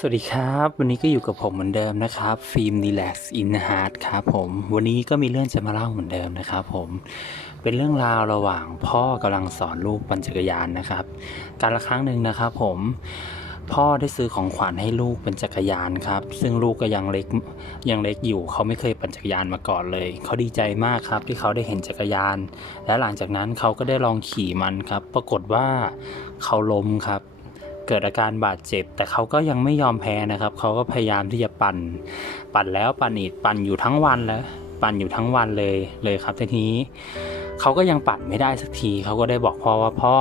สวัสดีครับ วันนี้ก็อยู่กับผมเหมือนเดิมนะครับ ฟิล์มดีแลกซ์อินฮาร์ดครับผมวันนี้ก็มีเรื่องจะมาเล่าเหมือนเดิมนะครับผมเป็นเรื่องราวระหว่างพ่อกำลังสอนลูกปั่นจักรยานนะครับ การละครั้งหนึ่งนะครับผมพ่อได้ซื้อของขวัญให้ลูกเป็นจักรยานครับ ซึ่งลูกก็ยังเล็กยังเล็กอยู่ เขาไม่เคยปั่นจักรยานมาก่อนเลย เขาดีใจมากครับที่เขาได้เห็นจักรยาน และหลังจากนั้นเขาก็ได้ลองขี่มันครับ ปรากฏว่าเขาล้มครับ เกิดอาการบาดเจ็บ แต่เขาก็ยังไม่ยอมแพ้นะครับ เขาก็พยายามที่จะปั่น ปั่นแล้วปั่นอีกปั่นอยู่ทั้งวันแล้ว ปั่นอยู่ทั้งวันเลยเลยครับทีนี้เขาก็ยังปั่นไม่ได้สักที เขาก็ได้บอกพ่อว่าพ่อ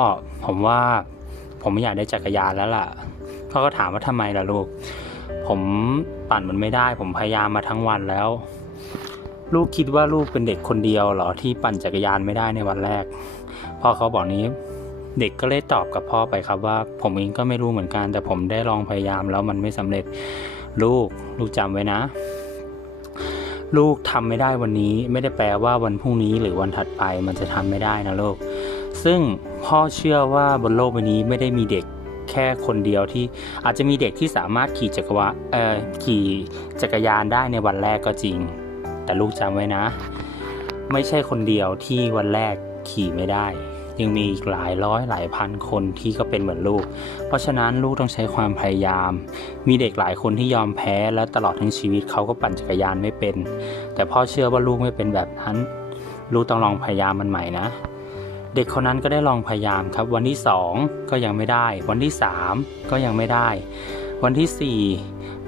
ผมว่าผมไม่อยากได้จักรยานแล้วล่ะพ่อก็ถามว่าทำไมล่ะลูก ผมปั่นมันไม่ได้ ผมพยายามมาทั้งวันแล้ว ลูกคิดว่าลูกเป็นเด็กคนเดียวเหรอที่ปั่นจักรยานไม่ได้ในวันแรกพ่อเขาบอกนี้ เด็กก็เลยตอบกับพ่อไปครับว่า ผมเองก็ไม่รู้เหมือนกัน แต่ผมได้ลองพยายามแล้วมันไม่สำเร็จลูกลูกจำไว้นะ ลูกทำไม่ได้วันนี้ ไม่ได้แปลว่าวันพรุ่งนี้หรือวันถัดไปมันจะทำไม่ได้นะลูกซึ่งพ่อเชื่อว่าบนโลกใบนี้ไม่ได้มีเด็กแค่คนเดียวที่อาจจะมีเด็กที่สามารถขี่จักรวาเอ่อขี่จักรยานได้ในวันแรกก็จริง แต่ลูกจำไว้นะ ไม่ใช่คนเดียวที่วันแรกขี่ไม่ได้ ยังมีอีกหลายร้อยหลายพันคนที่ก็เป็นเหมือนลูก เพราะฉะนั้นลูกต้องใช้ความพยายาม มีเด็กหลายคนที่ยอมแพ้แล้วตลอดทั้งชีวิตเขาก็ปั่นจักรยานไม่เป็น แต่พ่อเชื่อว่าลูกไม่เป็นแบบนั้น ลูกต้องลองพยายามมันใหม่นะ เด็กคนนั้นก็ได้ลองพยายามครับ วันที่สองก็ยังไม่ได้ วันที่สามก็ยังไม่ได้ วันที่สี่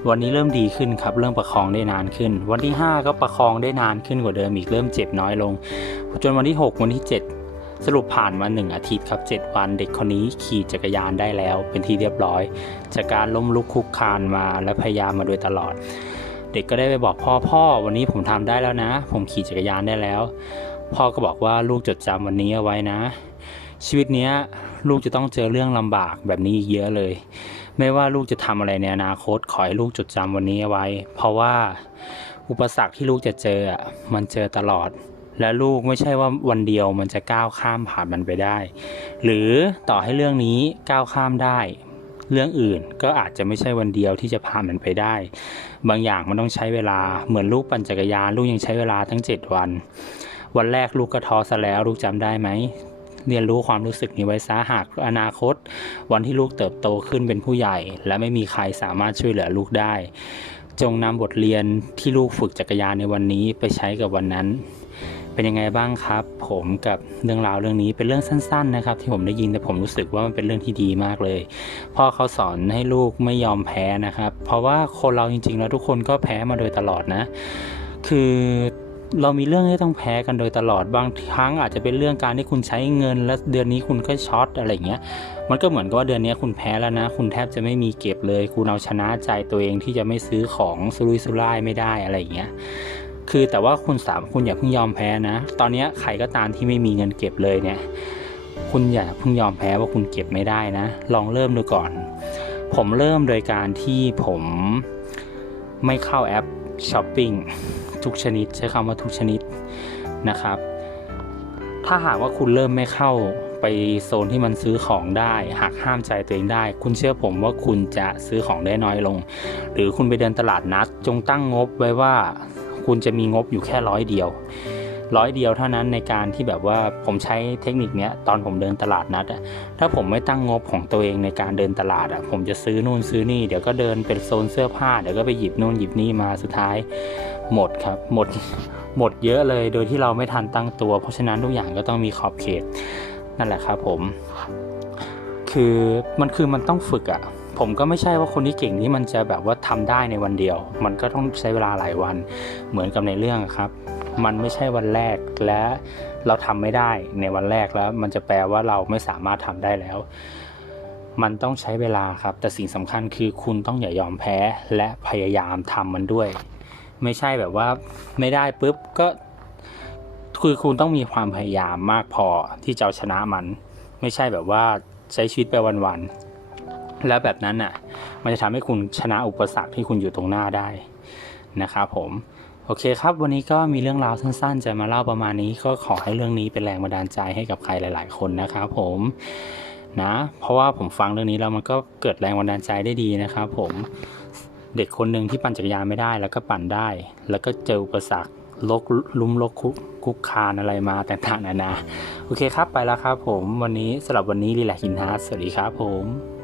วันนี้เริ่มดีขึ้นครับ เริ่มประคองได้นานขึ้น วันที่ห้าก็ประคองได้นานขึ้นกว่าเดิมอีกเริ่มเจ็บน้อยลง จนวันที่หกวันที่เจ็ด สรุปผ่านมาหนึ่งอาทิตย์ครับ 7 วันเด็กคนนี้ขี่จักรยานได้แล้ว เป็นที่เรียบร้อย จากการล้มลุกคลุกคลานมาและพยายามมาโดยตลอด เด็กก็ได้ไปบอกพ่อพ่อวันนี้ผมทำได้แล้วนะ ผมขี่จักรยานได้แล้ว พ่อก็บอกว่าลูกจดจำวันนี้เอาไว้นะ ชีวิตนี้ลูกจะต้องเจอเรื่องลำบากแบบนี้อีกเยอะเลย ไม่ว่าลูกจะทำอะไรในอนาคตขอให้ลูกจดจำวันนี้เอาไว้ เพราะว่าอุปสรรคที่ลูกจะเจออะมันเจอตลอด และลูกไม่ใช่ว่าวันเดียวมันจะก้าวข้ามผ่านมันไปได้ หรือต่อให้เรื่องนี้ก้าวข้ามได้ เรื่องอื่นก็อาจจะไม่ใช่วันเดียวที่จะผ่านมันไปได้ บางอย่างมันต้องใช้เวลาเหมือนลูกปั่นจักรยานลูกยังใช้เวลาทั้ง 7 วัน วันแรกลูกก็ท้อซะแล้วลูกจำได้ไหมเรียนรู้ความรู้สึกนี้ไว้ซะหากอนาคต วันที่ลูกเติบโตขึ้นเป็นผู้ใหญ่ และไม่มีใครสามารถช่วยเหลือลูกได้ จงนำบทเรียนที่ลูกฝึกจักรยานในวันนี้ไปใช้กับวันนั้น เป็นยังไงบ้างครับ ผมกับเรื่องราวเรื่องนี้เป็นเรื่องสั้น ๆ นะครับ ที่ผมได้ยินแต่ผมรู้สึกว่ามันเป็นเรื่องที่ดีมากเลยพ่อเขาสอนให้ลูกไม่ยอมแพ้นะครับ เพราะว่าคนเราจริง ๆ แล้วทุกคนก็แพ้มาโดยตลอดนะ คือเรามีเรื่องที่ต้องแพ้กันโดยตลอดบางครั้งอาจจะเป็นเรื่องการที่คุณใช้เงิน และเดือนนี้คุณก็ช็อตอะไรเงี้ย มันก็เหมือนกับว่าเดือนนี้คุณแพ้แล้วนะ คุณแทบจะไม่มีเก็บเลย คุณเอาชนะใจตัวเองที่จะไม่ซื้อของสุรุ่ยสุร่ายไม่ได้อะไรเงี้ย คือแต่ว่าคุณสามคุณอย่าเพิ่งยอมแพ้นะ ตอนนี้ใครก็ตามที่ไม่มีเงินเก็บเลยเนี่ย คุณอย่าเพิ่งยอมแพ้ว่าคุณเก็บไม่ได้นะ ลองเริ่มดูก่อน ผมเริ่มโดยการที่ผมไม่เข้าแอปช้อปปิ้งทุกชนิด ใช้คำว่าทุกชนิดนะครับ ถ้าหากว่าคุณเริ่มไม่เข้าไปโซนที่มันซื้อของได้หากห้ามใจตัวเองได้ คุณเชื่อผมว่าคุณจะซื้อของได้น้อยลง หรือคุณไปเดินตลาดนัด จงตั้งงบไว้ว่า คุณจะมีงบอยู่แค่ร้อยเดียว ร้อยเดียวเท่านั้นในการที่แบบว่าผมใช้เทคนิคเนี้ยตอนผมเดินตลาดนัดอะถ้าผมไม่ตั้งงบของตัวเองในการเดินตลาดอะผมจะซื้อนู่นซื้อนี่เดี๋ยวก็เดินเป็นโซนเสื้อผ้าเดี๋ยวก็ไปหยิบนู่นหยิบนี่มาสุดท้าย หมดครับ หมดหมดเยอะเลยโดยที่เราไม่ทันตั้งตัว เพราะฉะนั้นทุกอย่างก็ต้องมีขอบเขตนั่นแหละครับผม คือมันคือมันต้องฝึกอะ่ะ ผมก็ไม่ใช่ว่าคนที่เก่งนี่มันจะแบบว่าทำได้ในวันเดียว มันก็ต้องใช้เวลาหลายวันเหมือนกับในเรื่องครับ มันไม่ใช่วันแรกและเราทำไม่ได้ในวันแรกแล้ว มันจะแปลว่าเราไม่สามารถทำได้แล้ว มันต้องใช้เวลาครับ แต่สิ่งสำคัญคือคุณต้องอย่ายอมแพ้และพยายามทำมันด้วย ไม่ใช่แบบว่าไม่ได้ปุ๊บก็คือคุณต้องมีความพยายามมากพอที่จะชนะมัน ไม่ใช่แบบว่าใช้ชีวิตไปวันๆ แล้วแบบนั้นน่ะ มันจะทำให้คุณชนะอุปสรรคที่คุณอยู่ตรงหน้าได้นะครับผมโอเคครับ วันนี้ก็มีเรื่องราวสั้นๆ จะมาเล่าประมาณนี้ก็ขอให้เรื่องนี้เป็นแรงบันดาลใจให้กับใครหลาย ๆ คนนะครับผมนะ เพราะว่าผมฟังเรื่องนี้แล้วมันก็เกิดแรงบันดาลใจได้ดีนะครับผมเด็กคนหนึ่งที่ปั่นจักรยานไม่ได้แล้วก็ปั่นได้ แล้วก็เจออุปสรรคลกลุมลกคุกคุกคานอะไรมาต่างๆนานาโอเคครับไปแล้วครับผมวันนี้สำหรับวันนี้รีแลกอินฮาร์สวัสดีครับผม